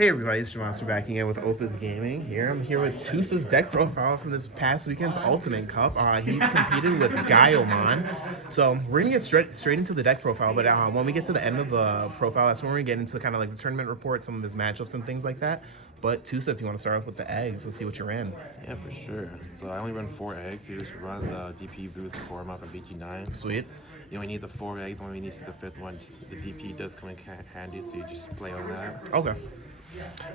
Hey everybody, it's Jamonster back again with Opus Gaming here. I'm here with Tuesa's deck profile from this past weekend's Ultimate Cup. He competed with Gaiomon. So we're going to get straight into the deck profile, but when we get to the end of the profile, that's when we're going to get into kind of like the tournament report, some of his matchups and things like that. But Tuesa, if you want to start off with the eggs, let's see what you ran. Yeah, for sure. So I only run 4 eggs. You just run the DP boost core amount from BG9. Sweet. You only need the 4 eggs, only need the 5th one. Just the DP does come in handy, so you just play on that. Okay.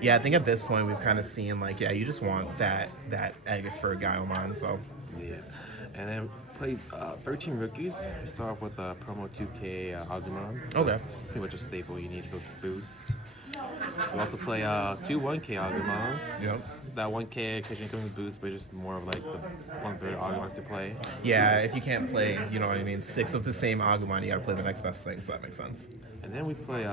Yeah, I think at this point we've kind of seen like, yeah, you just want that egg for Gaiomon, so. Yeah. And then play 13 rookies. We start off with promo 2K Agumon. Okay. Pretty much a staple you need for boost. We also play 2 1K Agumons. Yep. That 1K occasionally comes with boost, but just more of like the one better Agumons to play. Yeah, if you can't play, you know what I mean, 6 of the same Agumon, you gotta play the next best thing, so that makes sense. And then we play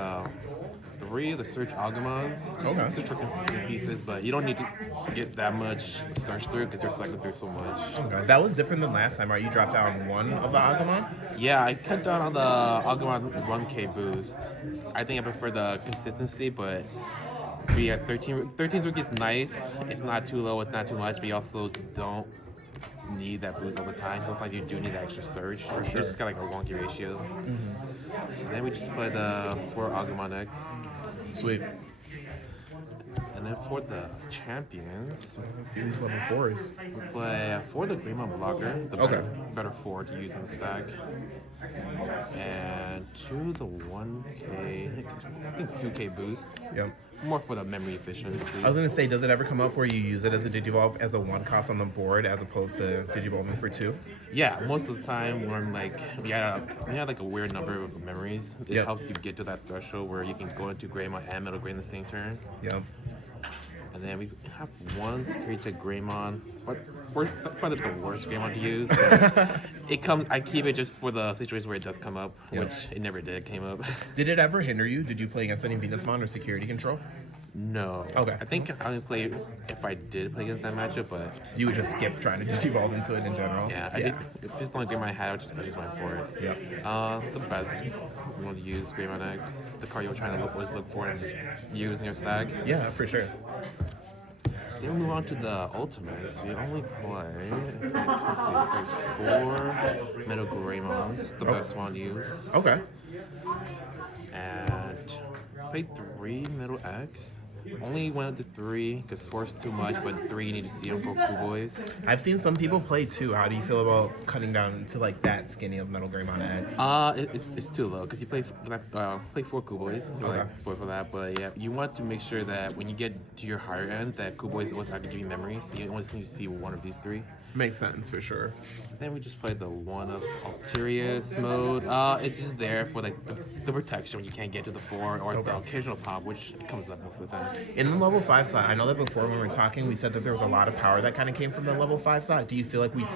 3 of the Search Agumons. Okay. Search for consistent pieces, but you don't need to get that much search through because you're cycling through so much. Okay. That was different than last time, right? You dropped down 1 of the Agumon? Yeah, I cut down on the Agumon 1K boost. I think I prefer the consistency, but we at 13 rookie is nice. It's not too low, it's not too much, but you also don't need that boost all the time. Sometimes you do need that extra surge. For sure. It's just got like a wonky ratio. And then we just play the 4 Agumon X. Sweet. And then for the champions, Let's see these level 4s. we play for the Greymon blocker, the Okay. better 4 to use in the stack. And to the 1K, I think it's 2K boost. Yep. More for the memory efficiency. I was gonna say, does it ever come up where you use it as a Digivolve as a 1 cost on the board as opposed to Digivolving for 2? Yeah, most of the time when like we had like a weird number of memories, it Yep. helps you get to that threshold where you can go into Greymon and Metal Gray in the same turn. Yep. And then we have one security to Greymon, but we're probably the worst Greymon to use. But I keep it just for the situation where it does come up, Yep. which it never did came up. Did it ever hinder you? Did you play against any Venusmon or security control? No. Okay. I think I would play if I did play against that matchup, but You would just skip trying to Digivolve into it in general? yeah, I think if it's the only Greymon I had, I just went for it. Yep. The best you want to use Greymon X, the card you're trying to always look for and just use in your stack. Yeah, for sure. Then we move on to the ultimates. We only play, let's see, 4 Metal Greymons, the best one to use. Okay. And played 3 Metal X. Only went to 3 because 4 is too much, but 3 you need to see them for cool boys. I've seen some people play 2. How do you feel about cutting down to like that skinny of Metal Greymon X? It's too low because you play 4 cool boys. You're like spoiled for that, but yeah, you want to make sure that when you get to your higher end, that cool boys always have to give you memory, so you always need to see one of these 3. Makes sense for sure. Then we just played the one of Alterius mode. It's just there for like the protection when you can't get to the 4 or the occasional pop, which comes up most of the time. In the level 5 slot, I know that before when we were talking, we said that there was a lot of power that kind of came from the level 5 slot. Do you feel like it's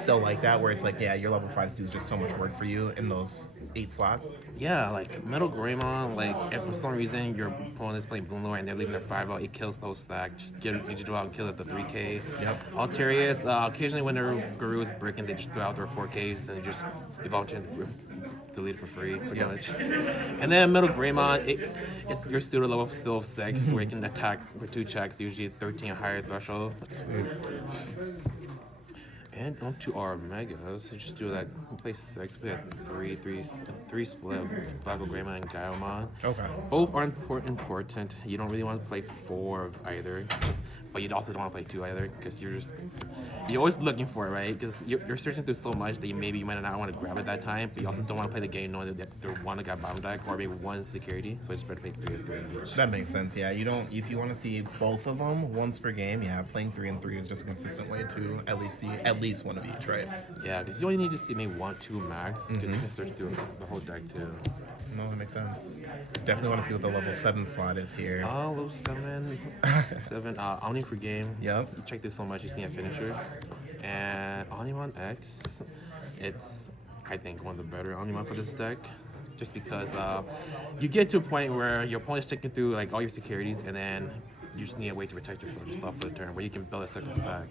still like that, where it's like, yeah, your level 5s do just so much work for you in those 8 slots? Yeah, like Metal Greymon, like if for some reason your opponent is playing Bloom Lord and they're leaving their 5 out, it kills those stack. Just get a digital out and kill it at the 3K. Yep. Alterius, occasionally when their Guru is breaking, they just throw out their 4Ks and just evolve into delete for free, pretty much. And then Metal Greymon, it's your pseudo level still 6, where you can attack for 2 checks, usually 13 or higher threshold. Sweet. And on to our megas. So just do that. We play 6. We have 3 split. Black Greymon and Gaiomon. Okay. Both are important. You don't really want to play 4 of either, but you also don't want to play 2 either because you're always looking for it, right? Because you're searching through so much that you might not want to grab it that time, but you also don't want to play the game knowing that there one got bottom deck or maybe 1 security. So it's better to play 3 of 3 each. That makes sense, yeah. You don't, if you want to see both of them once per game, yeah, playing 3 and 3 is just a consistent way to at least see at least one of each, right? Yeah, because you only need to see maybe 1, 2 max because you can search through the whole deck too. No, that makes sense. Definitely want to see what the level 7 slot is here. Level 7. Omni for game. Yep. You check this so much, you see a finisher. And Omnimon X, it's, I think, one of the better Omnimon for this deck. Just because you get to a point where your opponent's checking through like all your securities and then you just need a way to protect yourself just off for the turn where you can build a second stack.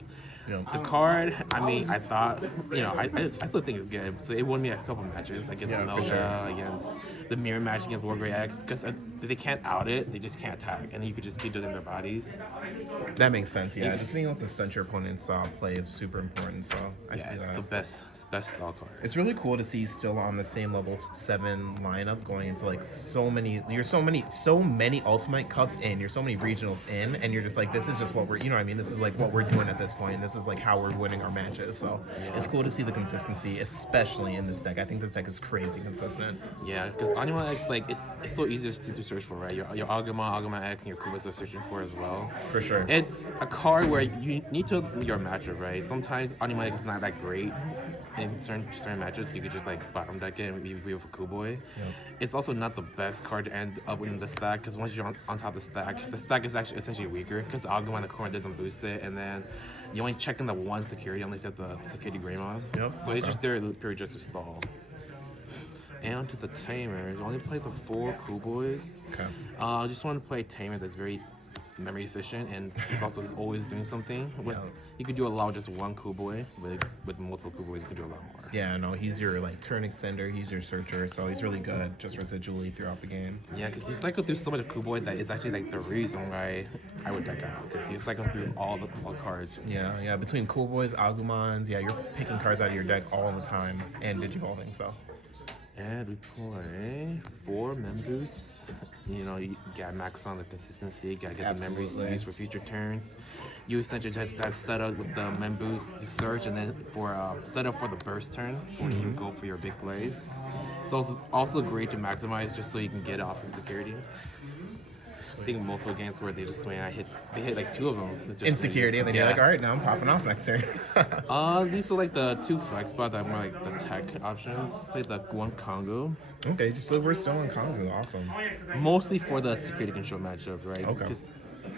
Yeah. The card, I mean, I thought, I still think it's good. So it won me a couple matches against Yeah, for Zelda, sure. against the mirror match against Wargrave X, because they can't out it, they just can't attack, and you could just keep doing their bodies. That makes sense. Yeah, just being able to stunt your opponent's play is super important. So I see It's that. the best style card. It's really cool to see still on the same level 7 lineup going into like so many Ultimate Cups in, you're so many regionals in, and you're just like, this is just what we're, you know what I mean? This is like what we're doing at this point. This is like how we're winning our matches. So it's cool to see the consistency, especially in this deck. I think this deck is crazy consistent. Yeah, because Anima X, like, it's so easy to search for, right? Your Agumon X, and your Kubas are searching for as well. For sure. It's a card where you need to know your matchup, right? Sometimes Anima X is not that great in certain matches, so you could just like bottom deck it and be with a Kuboy. Yep. It's also not the best card to end up in the stack, because once you're on top of the stack is actually essentially weaker, because the Agumon in the corner doesn't boost it, and then you only check in the one security unless you have the security Greymon. Yep. So it's just there purely just to stall. And to the Tamers, I only play the 4 Kuboys. Okay. I just want to play a Tamer that's very memory efficient, and he's also always doing something. You could do a lot with just one Kuboy, but with multiple Kuboys, you could do a lot more. Yeah, no, he's your like turn extender, he's your searcher, so he's really good just residually throughout the game. Yeah, because you cycle through so much of Kuboy that is actually like the reason why I would deck out, because you cycle through all cards. Yeah, between Kuboys, Agumons, yeah, you're picking cards out of your deck all the time and digivolving, so. And we play 4 Memboosts. You know, you gotta max on the consistency, gotta get the memories to use for future turns. You essentially just have set up with the Memboost to search, and then for set up for the burst turn when you go for your big plays. It's also great to maximize just so you can get off of security. I think multiple games where they just swing, they hit like 2 of them. Insecurity, and then you're like, all right, now I'm popping off next turn. These are like the 2 flex spots that are more like the tech options. Play the 1 Congo. Okay, so we're still in Congo, awesome. Mostly for the security control matchup, right? Okay. Because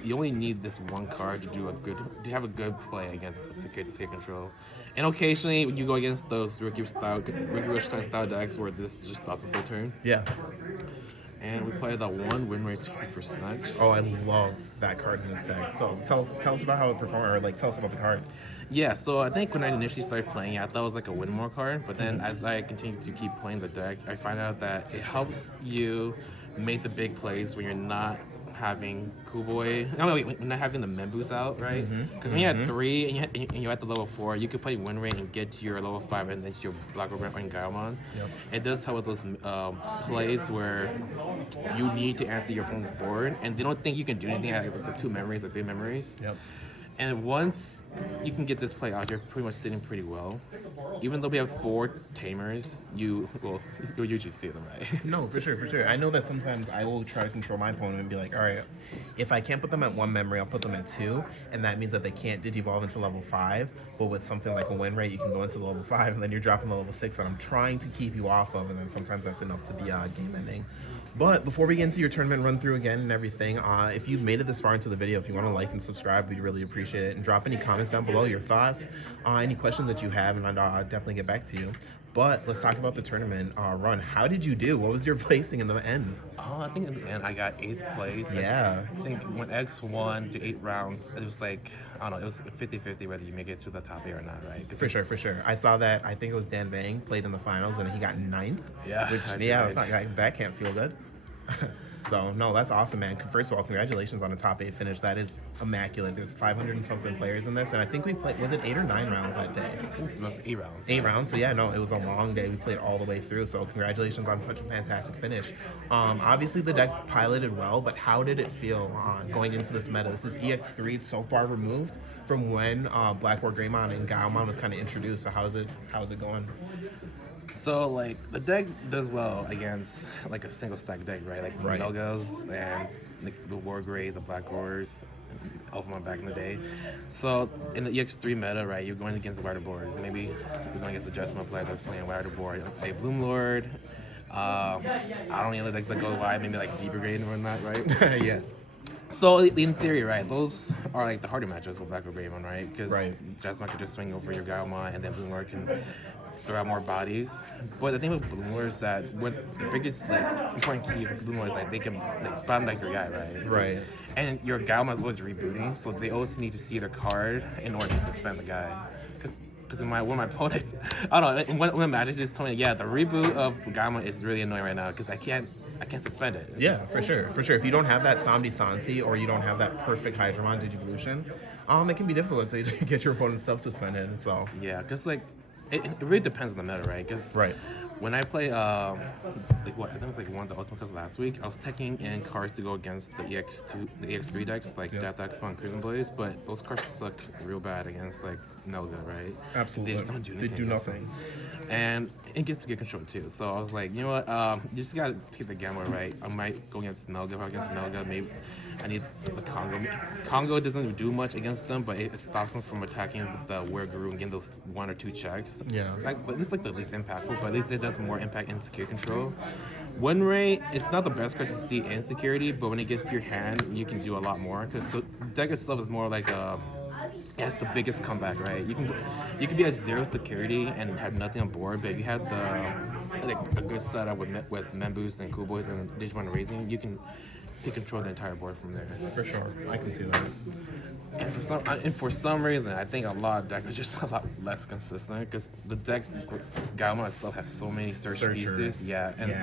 you only need this 1 card to have a good play against security control. And occasionally you go against those rookie style decks where this just stops with their turn. Yeah. And we play the 1 win rate 60%. Oh, I love that card in this deck. So tell us about how it performed, or like tell us about the card. Yeah, so I think when I initially started playing it, I thought it was like a win more card, but then as I continued to keep playing the deck, I find out that it helps you make the big plays when you're not having when not having the Memboost out, right? Because when you had 3 and you're at the level 4, you could play win rate and get to your level 5 and then to your Black Robot and Gaiomon. Yep. It does help with those plays where you need to answer your opponent's board, and they don't think you can do anything with the 2 memories or 3 memories. Yep. And once you can get this play out, you're pretty much sitting pretty well. Even though we have 4 Tamers, you'll usually see them, right? No, for sure. I know that sometimes I will try to control my opponent and be like, all right, if I can't put them at 1 memory, I'll put them at 2, and that means that they can't digivolve into level 5. But with something like a win rate, you can go into the level 5, and then you're dropping the level 6 that I'm trying to keep you off of, and then sometimes that's enough to be game ending. But before we get into your tournament run through again and everything, if you've made it this far into the video, if you want to like and subscribe, we'd really appreciate it. And drop any comments down below, your thoughts, any questions that you have, and I'll definitely get back to you. But let's talk about the tournament run. How did you do? What was your placing in the end? I think in the end I got 8th place. Yeah. I think when X won to 8 rounds, it was like, I don't know, it was 50-50 whether you make it to the top 8 or not, right? For sure. I saw that. I think it was Dan Bang played in the finals, and he got 9th. Yeah. Which, that's not, that can't feel good. So, no, that's awesome, man. First of all, congratulations on a top 8 finish. That is immaculate. There's 500 and something players in this, and I think we played, was it 8 or 9 rounds that day? 8 rounds. 8 rounds, so yeah, no, it was a long day. We played all the way through, so congratulations on such a fantastic finish. Obviously, the deck piloted well, but how did it feel going into this meta? This is EX3. It's so far removed from when Black War Greymon and Gaiomon was kind of introduced, so how's it going? So, like, the deck does well against, like, a single stack deck, right? Like, the Melgos and like, the Wargrave, the Black Wars, Alphamon back in the day. So, in the EX3 meta, right, you're going against the Wider boards. Maybe you're going against a Jessamine player that's playing Wider board. You play Bloomlord. I don't really like to go wide, maybe like Deeper Grade or whatnot, right? Yeah. So, in theory, right, those are like the harder matches with Black or Gravon, right? Because Jessamine could just swing over your Gaiomon, and then Bloomlord can throw out more bodies. But the thing with Bloomlord is that what the biggest important key with Bloomlord is they can find your guy, right? Right. And your Gaiomon is always rebooting, so they always need to see their card in order to suspend the guy. Because because one of my opponents, I don't know, one of the matches just told me, yeah, the reboot of Gaiomon is really annoying right now because I can't suspend it. Yeah, for sure. If you don't have that Samdi Santi or you don't have that perfect Hydramon Digivolution, it can be difficult to get your opponent's stuff suspended. So Yeah, because like it really depends on the meta, right? Because right. when I play I think it was like one of the Ultimate Cups last week, I was taking in cards to go against the EX3 decks like Death Expo and Crimson Blaze, but those cards suck real bad against like Melga, right? Absolutely. They just don't do anything. They do against nothing. them. And it gets to get control too. So I was like, you know what? You just gotta take the gamble, right? I might go against Melga. If I against Melga, maybe I need the Congo. Congo doesn't do much against them, but it stops them from attacking the Were Guru and getting those 1 or 2 checks. Yeah. But it's like the least impactful, but at least it does more impact in secure control. Win rate, it's not the best card to see in security, but when it gets to your hand, you can do a lot more because the deck itself is more like it has the biggest comeback, right? You can be at 0 security and have nothing on board, but if you had a good setup with Memboost and Cool Boys and Digimon Raising, you can control the entire board from there. For sure, I can see that. And for some reason, I think a lot of decks are just a lot less consistent because the deck Gaiomon itself has so many searchers. Pieces. Yeah, and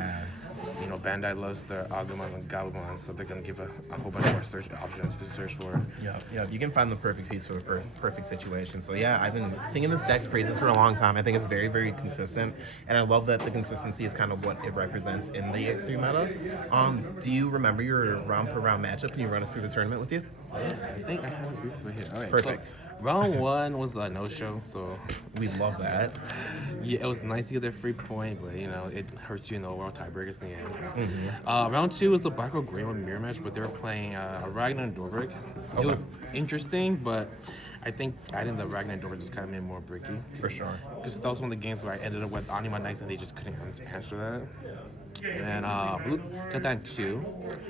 you know, Bandai loves their Agumon and Gaiomon, so they're gonna give a whole bunch more search options to search for. Yeah, you can find the perfect piece for the perfect situation. So yeah, I've been singing this deck's praises for a long time. I think it's very, very consistent, and I love that the consistency is kind of what it represents in the X3 meta. Do you remember your round per round matchup? Can you run us through the tournament with you? Yes, I think I have it briefly here. All right, perfect. So round 1 was a no-show, so we love that. Yeah, it was nice to get their free point, but you know it hurts you in the overall tiebreakers in the end. Round 2 was a Black Hole Gaiomon mirror match, but they were playing Ragnar and Dorbrick. It was interesting, but I think adding the Ragnar and Dorbrick just kind of made it more bricky. For sure. Because that was one of the games where I ended up with Anima Knights and they just couldn't answer that. And then Blue got that in 2.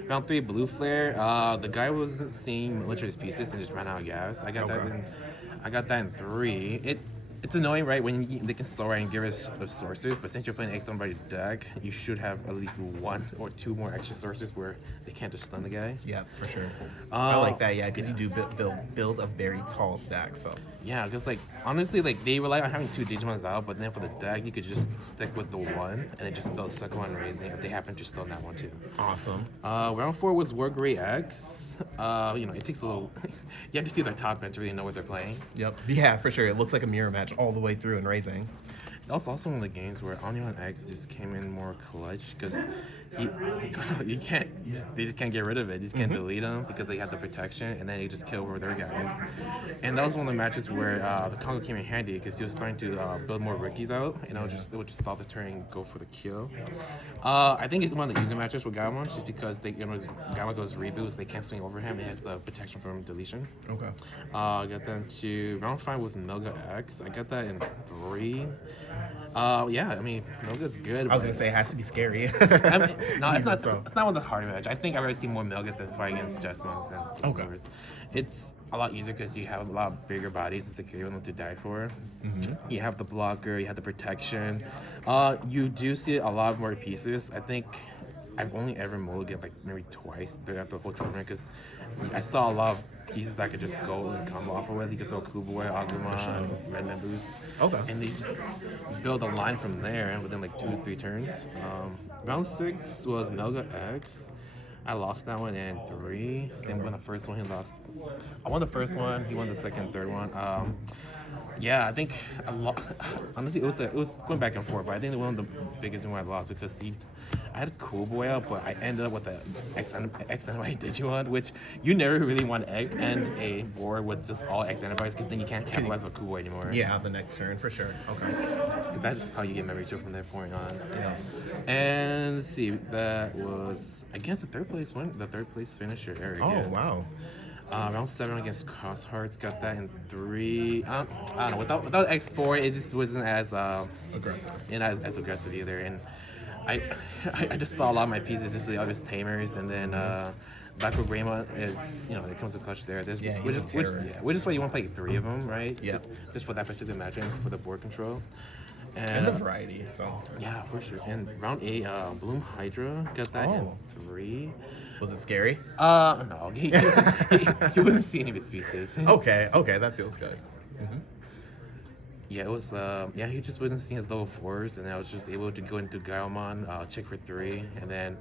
Round 3, Blue Flare. The guy wasn't seeing military's pieces and just ran out of gas. I got that in 3. It's annoying, right? When they can slow right and give us sources, but since you're playing X on by your deck, you should have at least 1 or 2 more extra sources where they can't just stun the guy. Yeah, for sure. I like that, yeah, because you do build a very tall stack, so. Yeah, because like honestly, like they rely on having 2 Digimons out, but then for the deck, you could just stick with the 1 and then just build second one raising if they happen to stun that one too. Awesome. Round 4 was War Gray X. You know, it takes a little. You have to see their top end to really know what they're playing. Yep. Yeah, for sure. It looks like a mirror match all the way through in raising. That was also one of the games where Onion X just came in more clutch because they just can't get rid of it. You just can't delete them because they have the protection, and then they just kill over their guys. And that was one of the matches where the Congo came in handy because he was starting to build more rookies out, and it would just stop the turn and go for the kill. I think it's one of the user matches with Gaiomon just because Gaiomon goes reboot, so they can't swing over him. It has the protection from deletion. Okay. I got that into round 5 was Melga X. I got that in 3. Yeah, I mean, Melga's good. I was gonna say it has to be scary. I mean, no, it's not. It's not one of the hard match. I think I've already seen more Melgas than fight against Jesmons and Coolers. It's a lot easier because you have a lot bigger bodies and secure them to die for. You have the blocker, you have the protection. You do see a lot more pieces. I think I've only ever mulliganed like maybe twice throughout the whole tournament because I saw a lot of pieces that could just go and combo off of it. You could throw Kuboy, Agumon, Red Memboost. Okay. And they just build a line from there and within like 2 or 3 turns. Round 6 was Melga X. I lost that one in 3. Then won the first one, he lost. I won the first one, he won the second, third one. Yeah, I think honestly it was going back and forth, but I think one of the biggest reasons why I lost because I had Cool Boy out, but I ended up with the X-Antibody Digimon, which you never really want to end a board with just all X-Antibodies because then you can't capitalize on Cool Boy anymore. Yeah, the next turn for sure. Okay. Because that's just how you get memory chill from that point on. Yeah. And let's see, that was I guess the third place finisher, Eric. Oh, yeah. wow. Round 7 against Cross Hearts, got that in 3. I don't know, without X4, it just wasn't as aggressive. And as aggressive either. And I just saw a lot of my pieces, just the obvious tamers, and then Black Hole Gaiomon is, you know, it comes with clutch there. Which is why you want to play 3 of them, right? Yeah. Just for that particular match and for the board control. And the variety, so. Yeah, for sure. And round 8, Bloom Hydra, got that in 3. Was it scary? No. He wasn't seeing any of his pieces. Okay, that feels good. Yeah, it was. Yeah, he just wasn't seeing his level 4s, and I was just able to go into Gaiomon, check for 3, and then,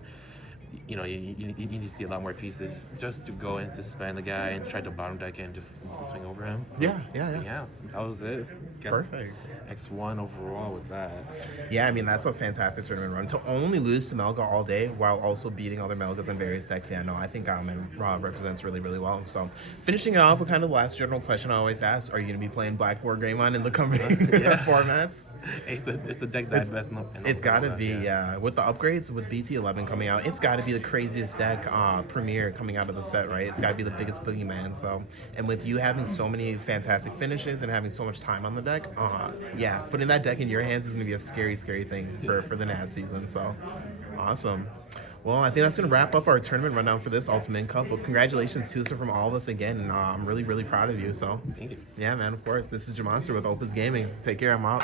you need to see a lot more pieces just to go and suspend the guy and try to bottom deck and just swing over him. Yeah. Yeah, that was it. Got Perfect. X1 overall with that. Yeah, I mean, that's a fantastic tournament run. To only lose to Melga all day while also beating other Melgas in various decks, yeah, no, I think Gaiomon represents really, really well. So, finishing it off with kind of the last general question I always ask, are you going to be playing Black War Greymon in the coming formats? It's a deck that best. It's got to be, with the upgrades, with BT11 coming out, it's got to be the craziest deck premiere coming out of the set, right? It's got to be the biggest boogeyman. So, and with you having so many fantastic finishes and having so much time on the deck, yeah, putting that deck in your hands is going to be a scary, scary thing for the NAD season. So, awesome. Well, I think that's going to wrap up our tournament rundown for this Ultimate Cup. Well, congratulations, Tuesa, from all of us again. And I'm really, really proud of you. So, Thank you. yeah, man, of course. This is Jamonster with Opus Gaming. Take care. I'm out.